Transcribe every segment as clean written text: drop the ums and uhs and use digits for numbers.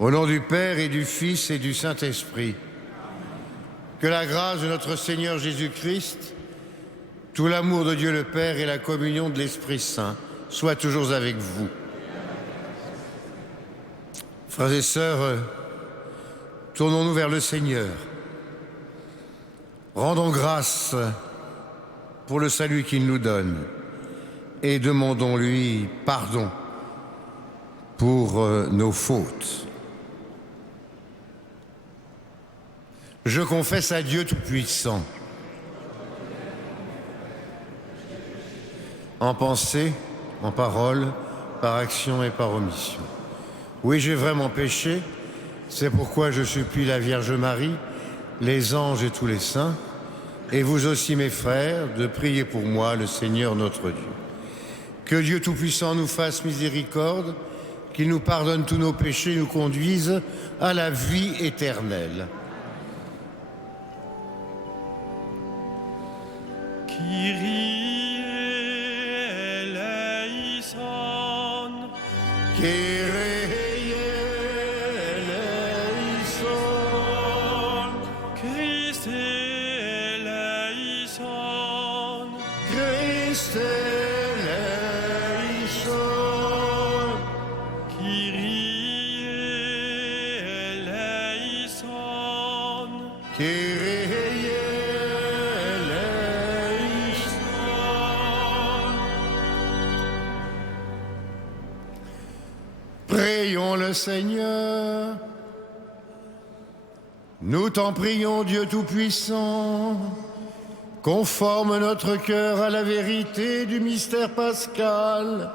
Au nom du Père et du Fils et du Saint-Esprit, que la grâce de notre Seigneur Jésus-Christ, tout l'amour de Dieu le Père et la communion de l'Esprit Saint soient toujours avec vous. Frères et sœurs, tournons-nous vers le Seigneur. Rendons grâce pour le salut qu'il nous donne et demandons-lui pardon pour nos fautes. Je confesse à Dieu Tout-Puissant, en pensée, en parole, par action et par omission. Oui, j'ai vraiment péché, c'est pourquoi je supplie la Vierge Marie, les anges et tous les saints, et vous aussi mes frères, de prier pour moi, le Seigneur notre Dieu. Que Dieu Tout-Puissant nous fasse miséricorde, qu'il nous pardonne tous nos péchés et nous conduise à la vie éternelle. Kyrie eleison. Kyrie eleison. Christe eleison. Christe eleison. Kyrie eleison. Kyrie Prions le Seigneur. Nous t'en prions, Dieu Tout-Puissant, conforme notre cœur à la vérité du mystère pascal,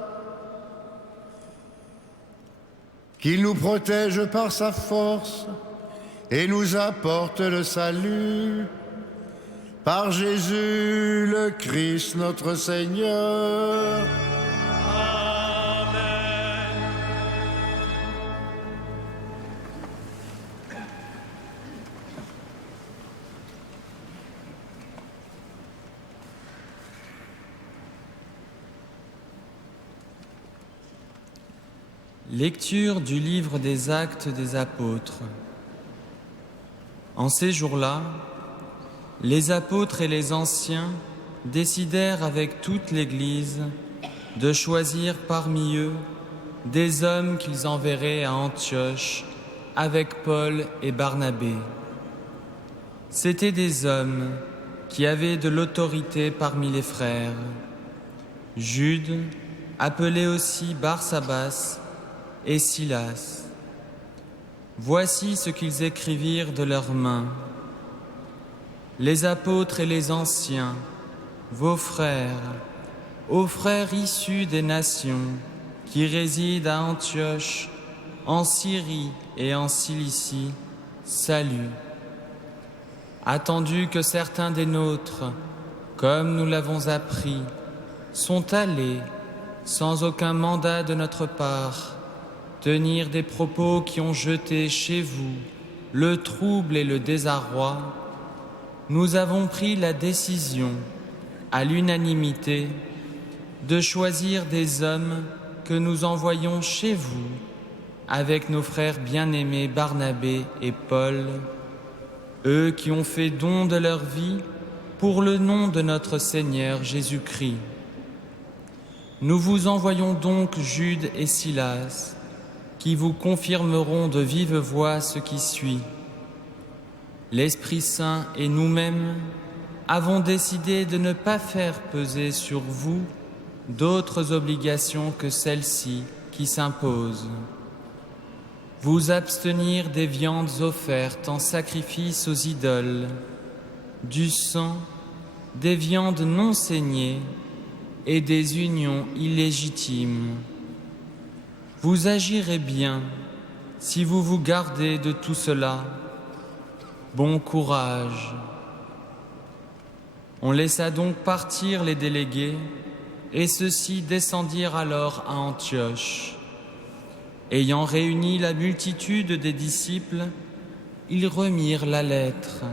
qu'il nous protège par sa force et nous apporte le salut. Par Jésus le Christ notre Seigneur. Lecture du livre des Actes des Apôtres. En ces jours-là, les apôtres et les anciens décidèrent avec toute l'Église de choisir parmi eux des hommes qu'ils enverraient à Antioche avec Paul et Barnabé. C'étaient des hommes qui avaient de l'autorité parmi les frères. Jude, appelé aussi Barsabas, et Silas. Voici ce qu'ils écrivirent de leurs mains. Les apôtres et les anciens, vos frères, aux frères issus des nations qui résident à Antioche, en Syrie et en Cilicie, salut. Attendu que certains des nôtres, comme nous l'avons appris, sont allés, sans aucun mandat de notre part, tenir des propos qui ont jeté chez vous le trouble et le désarroi, nous avons pris la décision, à l'unanimité, de choisir des hommes que nous envoyons chez vous, avec nos frères bien-aimés Barnabé et Paul, eux qui ont fait don de leur vie pour le nom de notre Seigneur Jésus-Christ. Nous vous envoyons donc Jude et Silas, qui vous confirmeront de vive voix ce qui suit. L'Esprit Saint et nous-mêmes avons décidé de ne pas faire peser sur vous d'autres obligations que celles-ci qui s'imposent. Vous abstenir des viandes offertes en sacrifice aux idoles, du sang, des viandes non saignées et des unions illégitimes. Vous agirez bien si vous vous gardez de tout cela. Bon courage. On laissa donc partir les délégués, et ceux-ci descendirent alors à Antioche. Ayant réuni la multitude des disciples, ils remirent la lettre.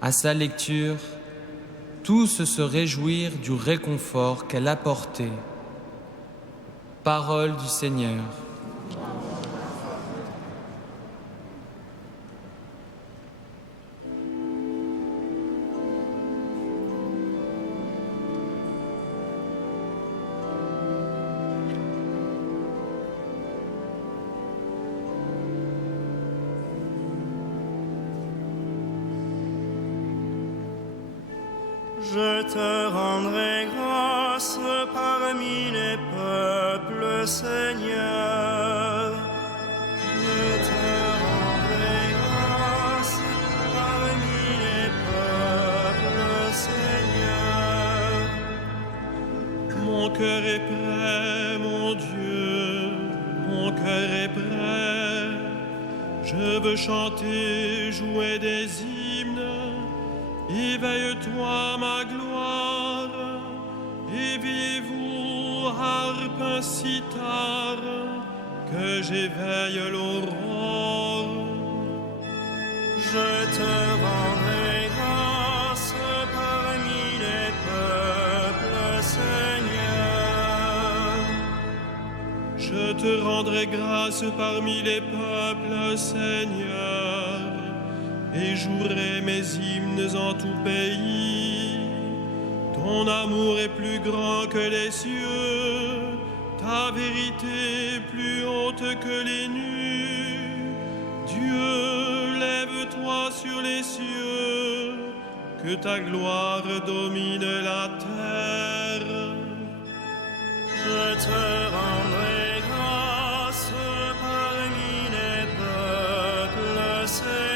À sa lecture, tous se réjouirent du réconfort qu'elle apportait. Parole du Seigneur. Je te rendrai grâce parmi les peuples, Seigneur. Je te rendrai grâce parmi les peuples, Seigneur. Mon cœur est prêt, mon Dieu, mon cœur est prêt. Je veux chanter, jouer des hymnes. Éveille-toi, ma gloire, éveillez-vous, harpe, cithare, que j'éveille l'aurore. Je te rendrai grâce parmi les peuples, Seigneur. Je te rendrai grâce parmi les peuples, Seigneur, et jouerai mes hymnes en tout pays. Ton amour est plus grand que les cieux, ta vérité plus haute que les nues. Dieu, lève-toi sur les cieux, que ta gloire domine la terre. Je te rendrai grâce parmi les peuples, Seigneur.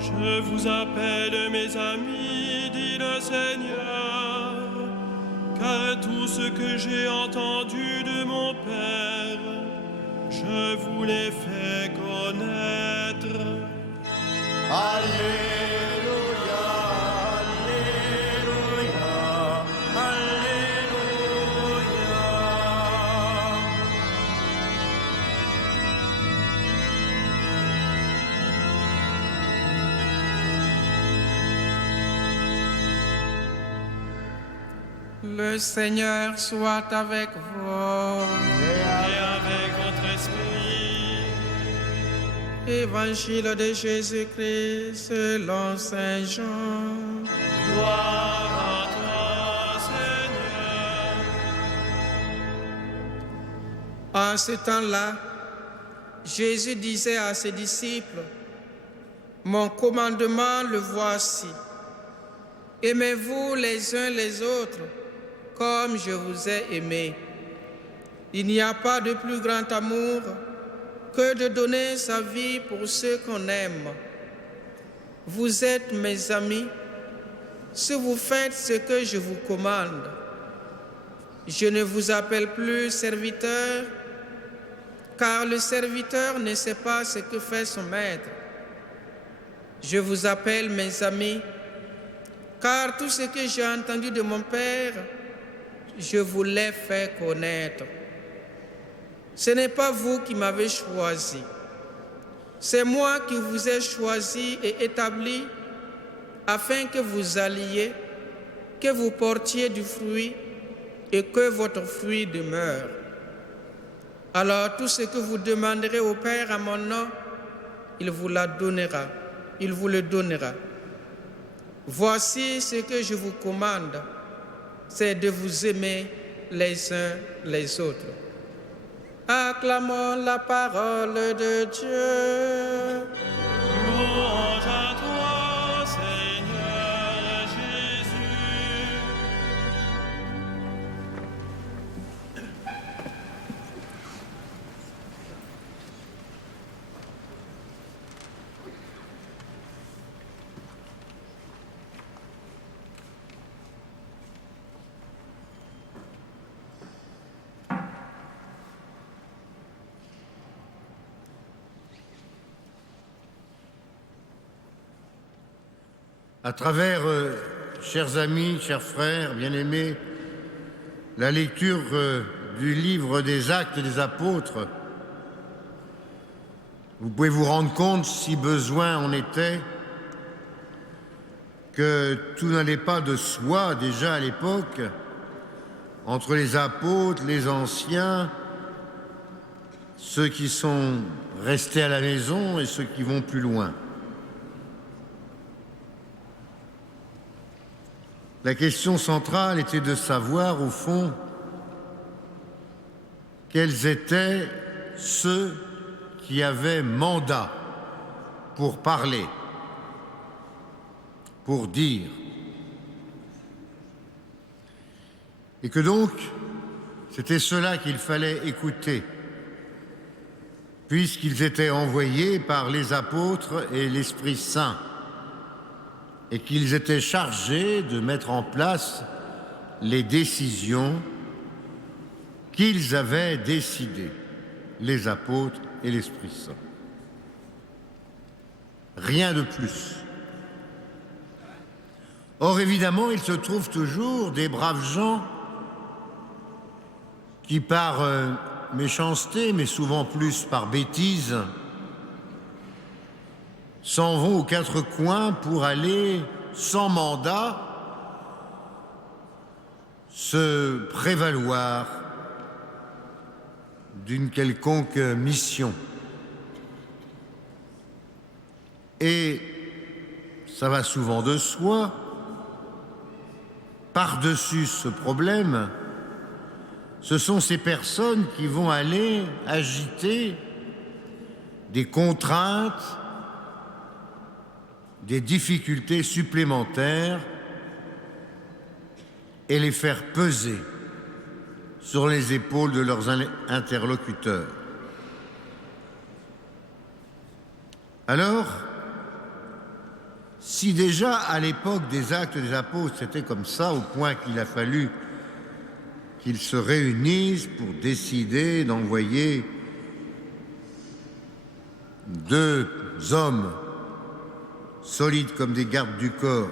Je vous appelle mes amis, dit le Seigneur, car tout ce que j'ai entendu de mon Père, je vous l'ai fait connaître. Alléluia, Alléluia, Alléluia. Le Seigneur soit avec vous. Et avec votre esprit. Évangile de Jésus-Christ selon Saint Jean. Gloire à toi, Seigneur. En ce temps-là, Jésus disait à ses disciples, « Mon commandement le voici. Aimez-vous les uns les autres comme je vous ai aimés. Il n'y a pas de plus grand amour que de donner sa vie pour ceux qu'on aime. Vous êtes mes amis si vous faites ce que je vous commande. Je ne vous appelle plus serviteur, car le serviteur ne sait pas ce que fait son maître. Je vous appelle mes amis, car tout ce que j'ai entendu de mon Père, je vous l'ai fait connaître. Ce n'est pas vous qui m'avez choisi, c'est moi qui vous ai choisi et établi afin que vous alliez, que vous portiez du fruit et que votre fruit demeure. Alors tout ce que vous demanderez au Père à mon nom, il vous le donnera. Voici ce que je vous commande, c'est de vous aimer les uns les autres. Acclamons la parole de Dieu. Louange à toi, Seigneur Jésus. À travers, chers amis, chers frères, bien-aimés, la lecture du livre des Actes des Apôtres, vous pouvez vous rendre compte, si besoin en était, que tout n'allait pas de soi déjà à l'époque, entre les apôtres, les anciens, ceux qui sont restés à la maison et ceux qui vont plus loin. La question centrale était de savoir, au fond, quels étaient ceux qui avaient mandat pour parler, pour dire. Et que donc, c'était cela qu'il fallait écouter, puisqu'ils étaient envoyés par les apôtres et l'Esprit Saint, et qu'ils étaient chargés de mettre en place les décisions qu'ils avaient décidées, les apôtres et l'Esprit Saint. Rien de plus. Or, évidemment, il se trouve toujours des braves gens qui, par méchanceté, mais souvent plus par bêtise, s'en vont aux quatre coins pour aller, sans mandat, se prévaloir d'une quelconque mission. Et ça va souvent de soi, par-dessus ce problème, ce sont ces personnes qui vont aller agiter des contraintes, des difficultés supplémentaires et les faire peser sur les épaules de leurs interlocuteurs. Alors, si déjà à l'époque des Actes des Apôtres c'était comme ça, au point qu'il a fallu qu'ils se réunissent pour décider d'envoyer 2 hommes solides comme des gardes du corps,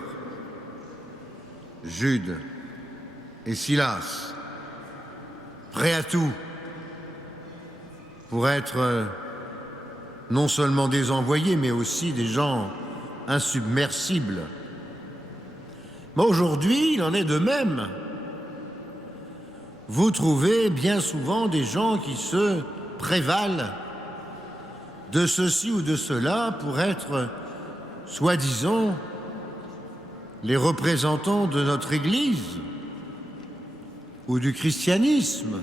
Jude et Silas, prêts à tout pour être non seulement des envoyés, mais aussi des gens insubmersibles. Mais aujourd'hui, il en est de même. Vous trouvez bien souvent des gens qui se prévalent de ceci ou de cela pour être, soi-disant, les représentants de notre Église ou du christianisme,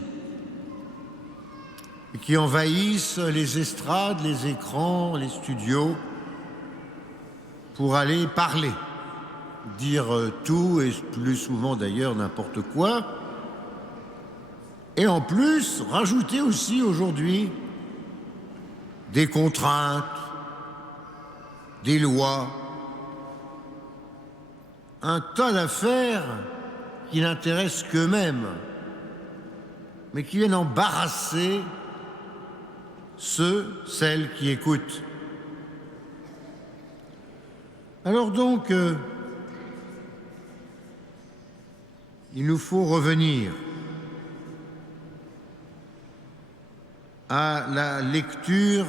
et qui envahissent les estrades, les écrans, les studios pour aller parler, dire tout et plus souvent d'ailleurs n'importe quoi, et en plus rajouter aussi aujourd'hui des contraintes, des lois, un tas d'affaires qui n'intéressent qu'eux-mêmes, mais qui viennent embarrasser celles qui écoutent. Alors donc, il nous faut revenir à la lecture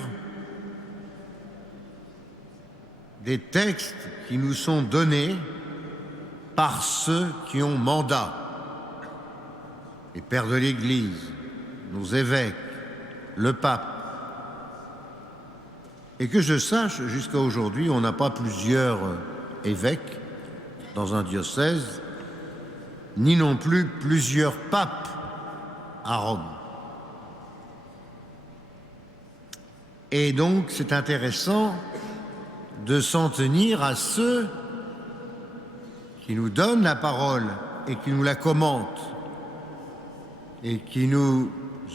des textes qui nous sont donnés par ceux qui ont mandat, les pères de l'Église, nos évêques, le pape. Et que je sache, jusqu'à aujourd'hui, on n'a pas plusieurs évêques dans un diocèse, ni non plus plusieurs papes à Rome. Et donc, c'est intéressant de s'en tenir à ceux qui nous donnent la parole et qui nous la commentent et qui nous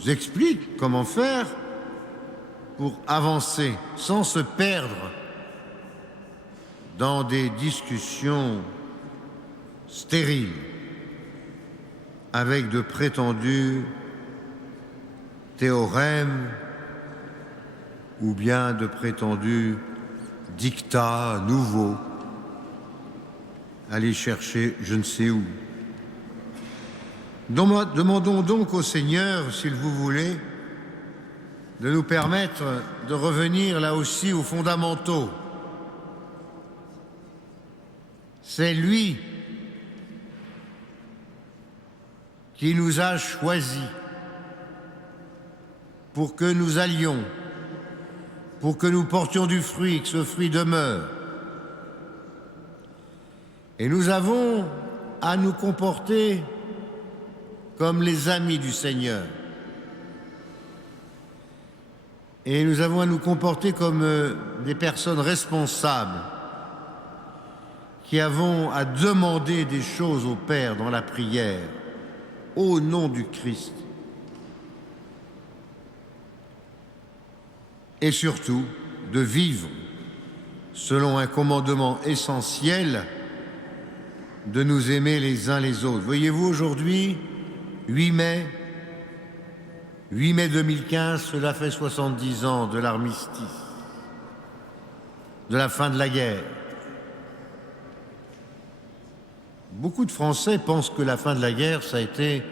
expliquent comment faire pour avancer sans se perdre dans des discussions stériles avec de prétendus théorèmes ou bien de prétendus dictats nouveaux, aller chercher je ne sais où. Demandons donc au Seigneur, s'il vous voulez, de nous permettre de revenir là aussi aux fondamentaux. C'est lui qui nous a choisis pour que nous allions, pour que nous portions du fruit, que ce fruit demeure. Et nous avons à nous comporter comme les amis du Seigneur. Et nous avons à nous comporter comme des personnes responsables qui avons à demander des choses au Père dans la prière, au nom du Christ. Et surtout, de vivre selon un commandement essentiel de nous aimer les uns les autres. Voyez-vous, aujourd'hui, 8 mai 2015, cela fait 70 ans de l'armistice, de la fin de la guerre. Beaucoup de Français pensent que la fin de la guerre, ça a été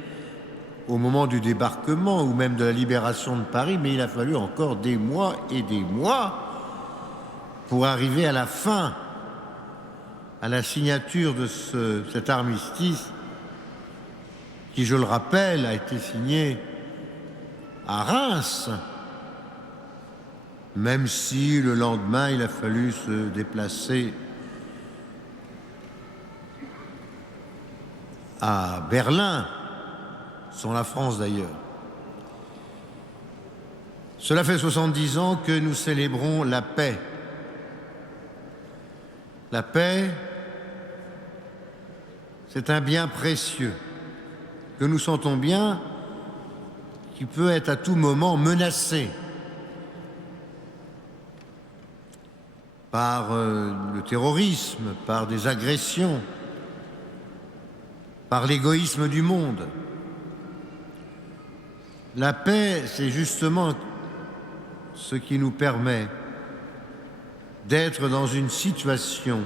au moment du débarquement ou même de la libération de Paris, mais il a fallu encore des mois et des mois pour arriver à la fin, à la signature de cet armistice qui, je le rappelle, a été signé à Reims, même si le lendemain, il a fallu se déplacer à Berlin, sans la France d'ailleurs. Cela fait 70 ans que nous célébrons la paix. La paix, c'est un bien précieux que nous sentons bien qui peut être à tout moment menacé par le terrorisme, par des agressions, par l'égoïsme du monde. La paix, c'est justement ce qui nous permet d'être dans une situation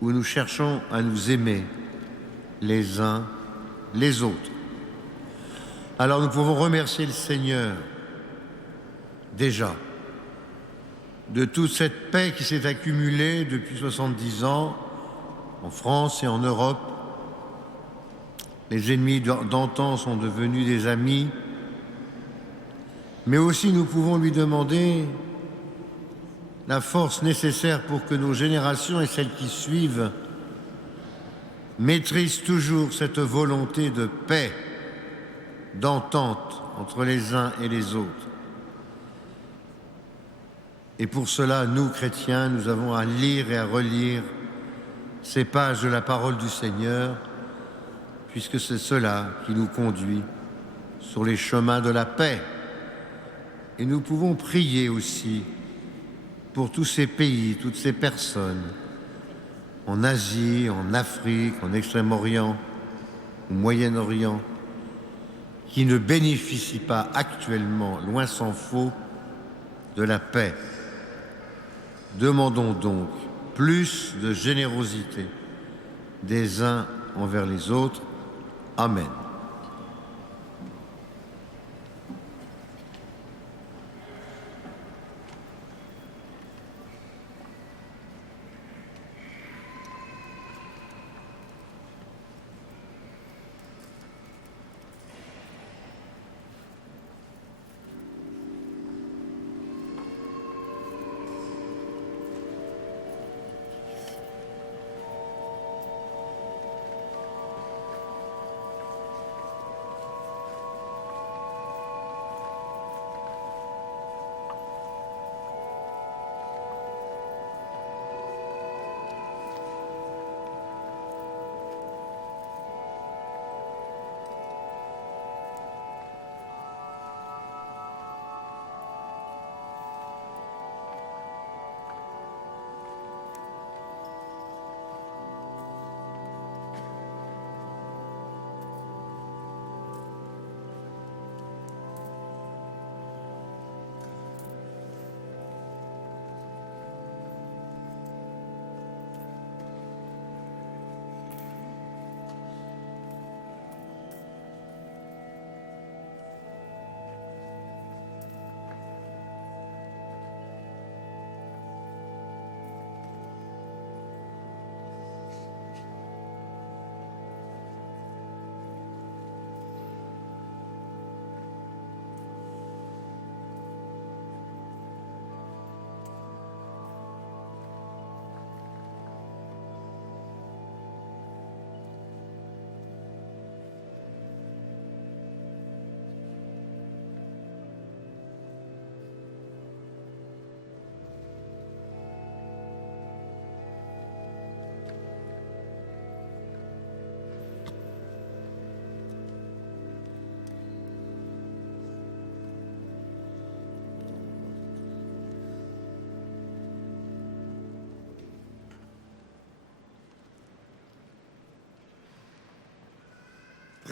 où nous cherchons à nous aimer les uns les autres. Alors nous pouvons remercier le Seigneur déjà de toute cette paix qui s'est accumulée depuis 70 ans en France et en Europe. Les ennemis d'antan sont devenus des amis, mais aussi nous pouvons lui demander la force nécessaire pour que nos générations et celles qui suivent maîtrisent toujours cette volonté de paix, d'entente entre les uns et les autres. Et pour cela, nous, chrétiens, nous avons à lire et à relire ces pages de la parole du Seigneur, puisque c'est cela qui nous conduit sur les chemins de la paix. Et nous pouvons prier aussi pour tous ces pays, toutes ces personnes, en Asie, en Afrique, en Extrême-Orient, au Moyen-Orient, qui ne bénéficient pas actuellement, loin s'en faut, de la paix. Demandons donc plus de générosité des uns envers les autres. Amen.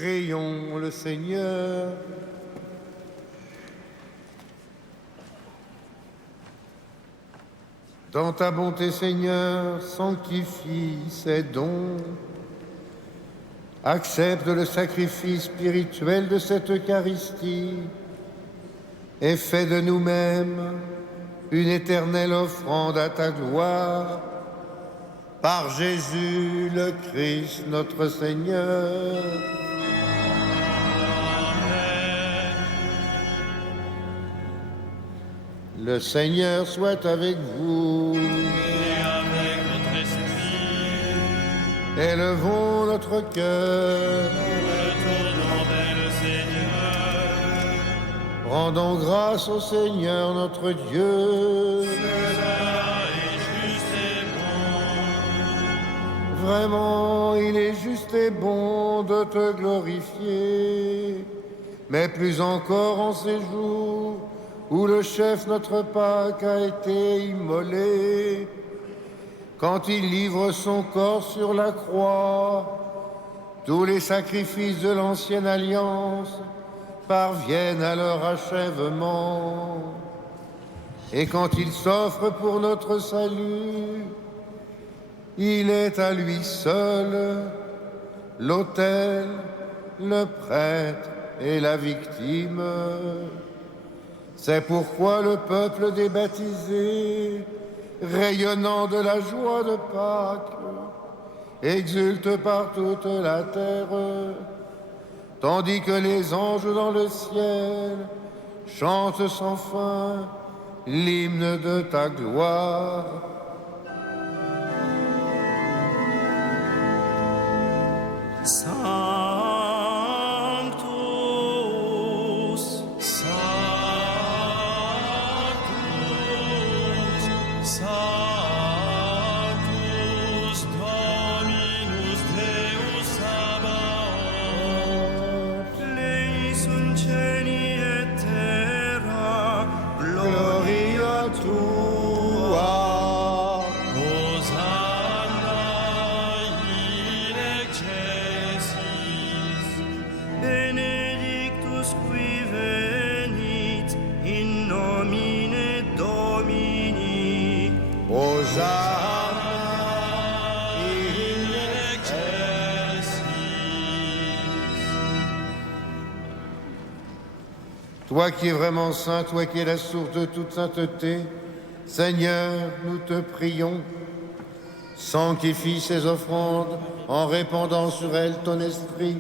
Prions le Seigneur. Dans ta bonté, Seigneur, sanctifie ces dons. Accepte le sacrifice spirituel de cette Eucharistie et fais de nous-mêmes une éternelle offrande à ta gloire. Par Jésus le Christ, notre Seigneur. Amen. Le Seigneur soit avec vous. Et avec votre esprit, Élevons notre cœur. retournons vers le Seigneur. Rendons grâce au Seigneur notre Dieu. Cela est juste et bon. Vraiment, il est juste et bon de te glorifier. Mais plus encore en ces jours où le chef, notre Pâque, a été immolé, quand il livre son corps sur la croix, tous les sacrifices de l'ancienne alliance parviennent à leur achèvement. Et quand il s'offre pour notre salut, il est à lui seul l'autel, le prêtre et la victime. C'est pourquoi le peuple des baptisés, rayonnant de la joie de Pâques, exulte par toute la terre, tandis que les anges dans le ciel chantent sans fin l'hymne de ta gloire. Sanctus, Sanctus, Sanctus, Dominus Deus Sabaoth. Leis in cieli et terra, Gloria tua. Hosanna in excelsis. benedictus qui venit in nomine Domini. Hosanna in Toi qui es vraiment saint, toi qui es la source de toute sainteté, Seigneur, nous te prions, sanctifie ces offrandes en répandant sur elles ton esprit,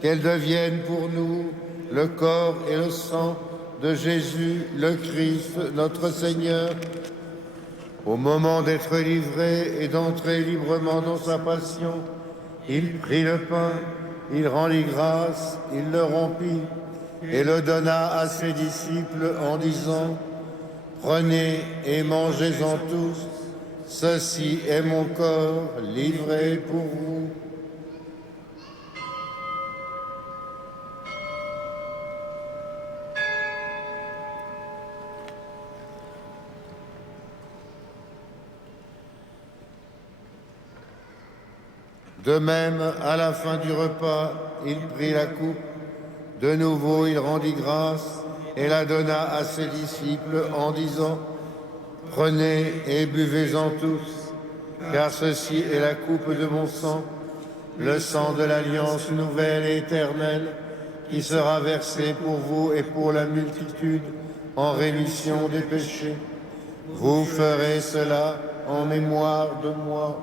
qu'elles deviennent pour nous le corps et le sang de Jésus, le Christ, notre Seigneur. Au moment d'être livré et d'entrer librement dans sa passion, il prit le pain, il rendit grâce, il le rompit et le donna à ses disciples en disant : Prenez et mangez-en tous, ceci est mon corps livré pour vous. De même, à la fin du repas, il prit la coupe. De nouveau, il rendit grâce et la donna à ses disciples en disant : Prenez et buvez-en tous, car ceci est la coupe de mon sang, le sang de l'alliance nouvelle et éternelle, qui sera versé pour vous et pour la multitude en rémission des péchés. Vous ferez cela en mémoire de moi.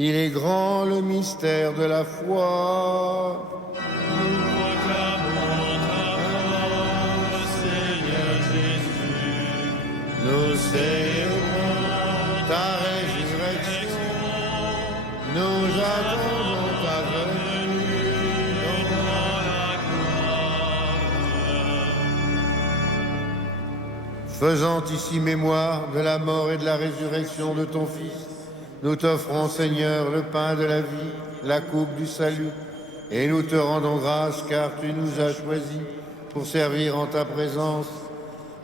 Il est grand le mystère de la foi. Nous proclamons ta mort, Seigneur Jésus. Nous célébrons ta résurrection. Nous attendons ta venue dans la gloire. Faisant ici mémoire de la mort et de la résurrection de ton Fils, nous t'offrons, Seigneur, le pain de la vie la coupe du salut. Et nous te rendons grâce car tu nous as choisis pour servir en ta présence.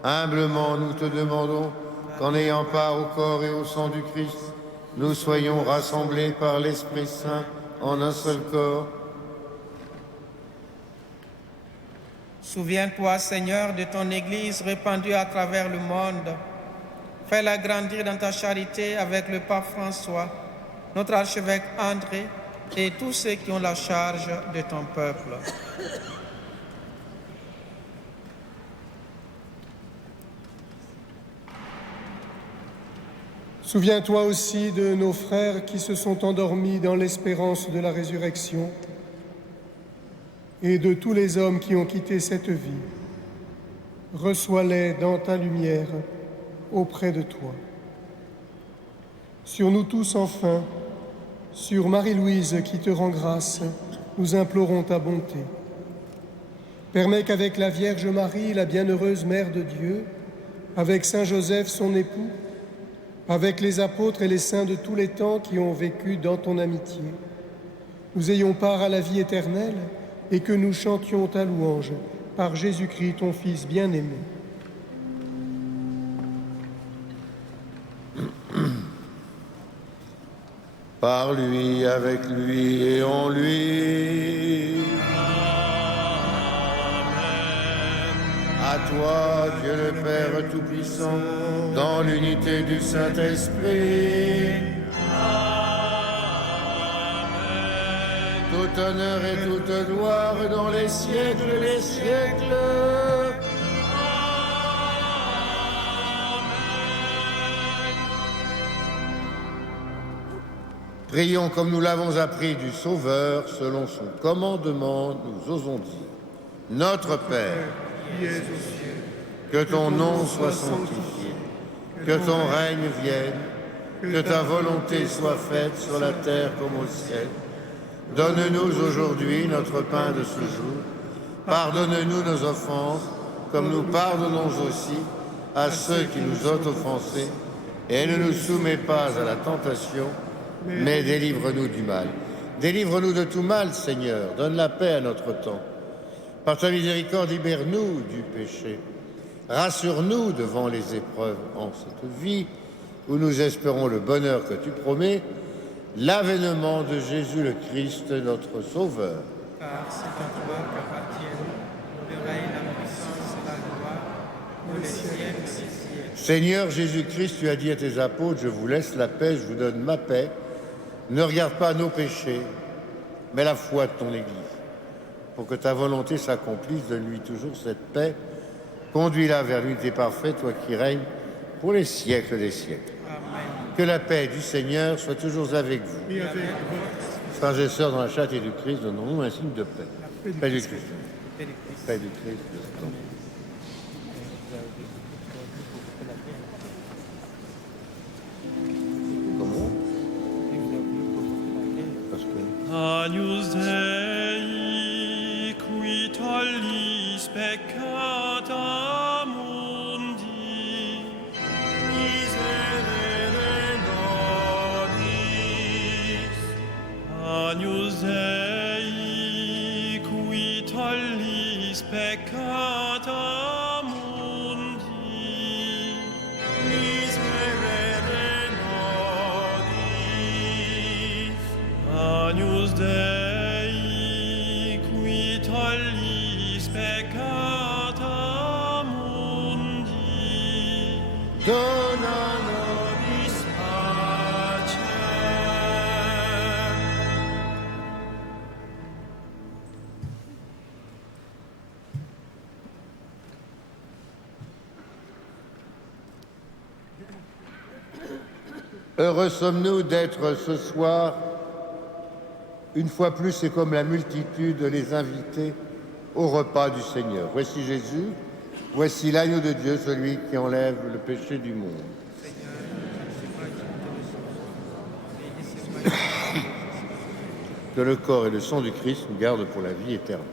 Humblement, nous te demandons qu'en ayant part au corps et au sang du Christ, nous soyons rassemblés par l'Esprit Saint en un seul corps. Souviens-toi, Seigneur, de ton Église répandue à travers le monde. Fais-la grandir dans ta charité avec le pape François, notre archevêque André et tous ceux qui ont la charge de ton peuple. Souviens-toi aussi de nos frères qui se sont endormis dans l'espérance de la résurrection et de tous les hommes qui ont quitté cette vie. Reçois-les dans ta lumière auprès de toi. Sur nous tous enfin, sur Marie-Louise qui te rend grâce, nous implorons ta bonté. Permets qu'avec la Vierge Marie, la bienheureuse Mère de Dieu, avec Saint Joseph, son époux, avec les apôtres et les saints de tous les temps qui ont vécu dans ton amitié, nous ayons part à la vie éternelle et que nous chantions ta louange par Jésus-Christ, ton Fils bien-aimé. Par lui, avec lui et en lui. À toi, Dieu le Père Tout-Puissant, dans l'unité du Saint-Esprit. Tout honneur et toute gloire dans les siècles des siècles. Prions comme nous l'avons appris du Sauveur, selon son commandement, nous osons dire. Notre Père, Qui es aux cieux, que ton nom soit sanctifié, que ton règne vienne, que ta volonté soit faite sur la terre comme au ciel. Donne-nous aujourd'hui notre pain de ce jour. Pardonne-nous nos offenses, comme nous pardonnons aussi à ceux qui nous ont offensés. Et ne nous soumets pas à la tentation, mais délivre-nous du mal. Délivre-nous de tout mal, Seigneur. Donne la paix à notre temps. Par ta miséricorde, libère-nous du péché. Rassure-nous devant les épreuves en cette vie où nous espérons le bonheur que tu promets, l'avènement de Jésus le Christ, notre Sauveur. Car c'est à toi qu'appartiennent le règne, la puissance et la gloire pour les siècles des siècles. Seigneur Jésus-Christ, tu as dit à tes apôtres, je vous laisse la paix, je vous donne ma paix. Ne regarde pas nos péchés, mais la foi de ton Église. Pour que ta volonté s'accomplisse, donne-lui toujours cette paix. Conduis-la vers l'unité parfaite, toi qui règnes pour les siècles des siècles. Amen. Que la paix du Seigneur soit toujours avec vous. et avec votre Frères et sœurs, dans la charité du Christ, donnons-nous un signe de paix. Paix du Christ. Paix du Christ. Paix du Christ. Comment? Parce que... Agnus Dei, qui tollis peccata mundi, Miserere nobis. Agnus Dei, qui tollis peccata mundi, Miserere nobis. Agnus Dei, qui tollis peccata mundi, Dona Nobis pacem. Heureux sommes-nous d'être ce soir, une fois plus, c'est comme la multitude, les invités au repas du Seigneur. Voici Jésus, voici l'agneau de Dieu, celui qui enlève le péché du monde. Que le corps et le sang du Christ nous gardent pour la vie éternelle.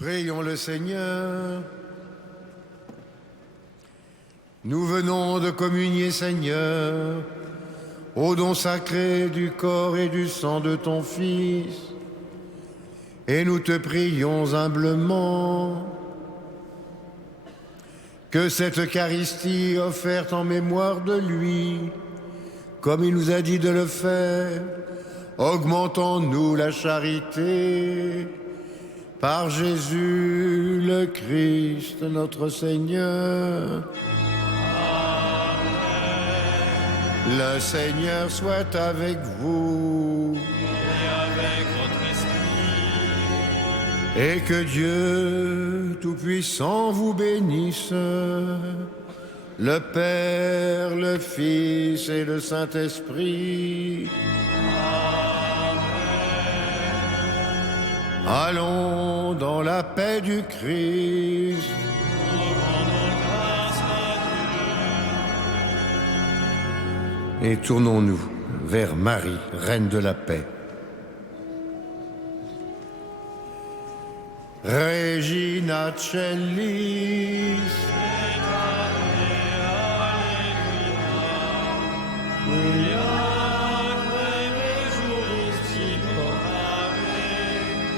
Prions le Seigneur. Nous venons de communier, Seigneur, au don sacré du corps et du sang de ton Fils. Et nous te prions humblement que cette Eucharistie offerte en mémoire de lui, comme il nous a dit de le faire, augmente en nous la charité. Par Jésus le Christ, notre Seigneur. Amen. Le Seigneur soit avec vous. Et avec votre esprit. Et que Dieu Tout-Puissant vous bénisse, le Père, le Fils et le Saint-Esprit. Allons dans la paix du Christ. Nous rendons grâce à Dieu. Et tournons-nous vers Marie, Reine de la paix. Regina Cellis.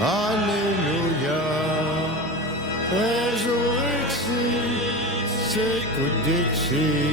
Alléluia, Resurrexit, secundixit.